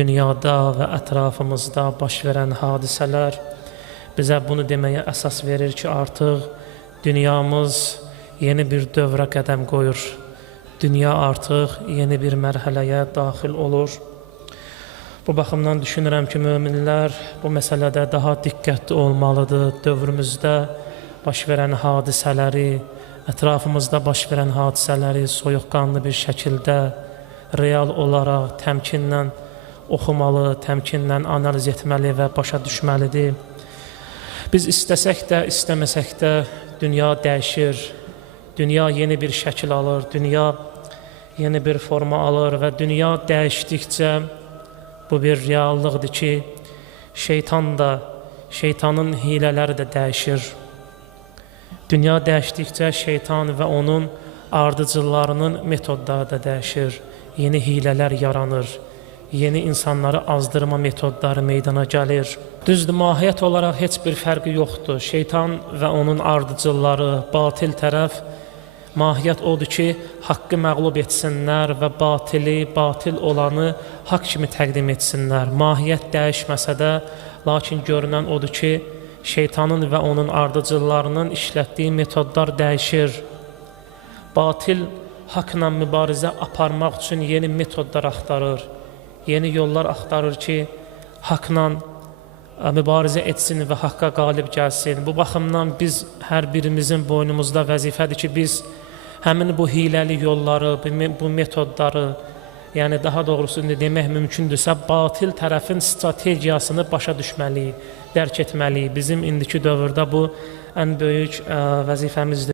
dünyada və ətrafımızda baş verən hadisələr bizə bunu deməyə əsas verir ki, artıq dünyamız yeni bir dövrə qədəm qoyur. Dünya artıq yeni bir mərhələyə daxil olur. Bu baxımdan düşünürəm ki, möminlər bu məsələdə daha diqqətli olmalıdır. Dövrümüzdə baş verən hadisələri, ətrafımızda baş verən hadisələri soyuqqanlı bir şəkildə, real olaraq, təmkinlə oxumalı, təmkinlə analiz etməli və başa düşməlidir. Biz istəsək də, istəməsək də dünya dəyişir, dünya yeni bir şəkil alır, dünya yeni bir forma alır və dünya dəyişdikcə bu bir reallıqdır ki, şeytan da, şeytanın hilələri də dəyişir. Dünya dəyişdikcə şeytan və onun ardıcıllarının metodları da dəyişir. Yeni hilələr yaranır, yeni insanları azdırma metodları meydana gəlir. Düzdür, mahiyyət olaraq heç bir fərqi yoxdur. Şeytan və onun ardıcılları, batil tərəf, mahiyyət odur ki, haqqı məğlub etsinlər və batili, batil olanı haqq kimi təqdim etsinlər. Mahiyyət dəyişməsə də, lakin görünən odur ki, şeytanın və onun ardıcıllarının işlətdiyi metodlar dəyişir. Batil haqqla mübarizə aparmaq üçün yeni metodlar axtarır, yeni yollar axtarır ki, haqqla mübarizə etsin və haqqa qalib gəlsin. Bu baxımdan biz hər birimizin boynumuzda vəzifədir ki, biz həmin bu hiləli yolları, bu metodları, yəni daha doğrusu demək mümkündürsə, batil tərəfin strategiyasını başa düşməliyik, dərk etməliyik. Bizim indiki dövrdə bu ən böyük vəzifəmizdir.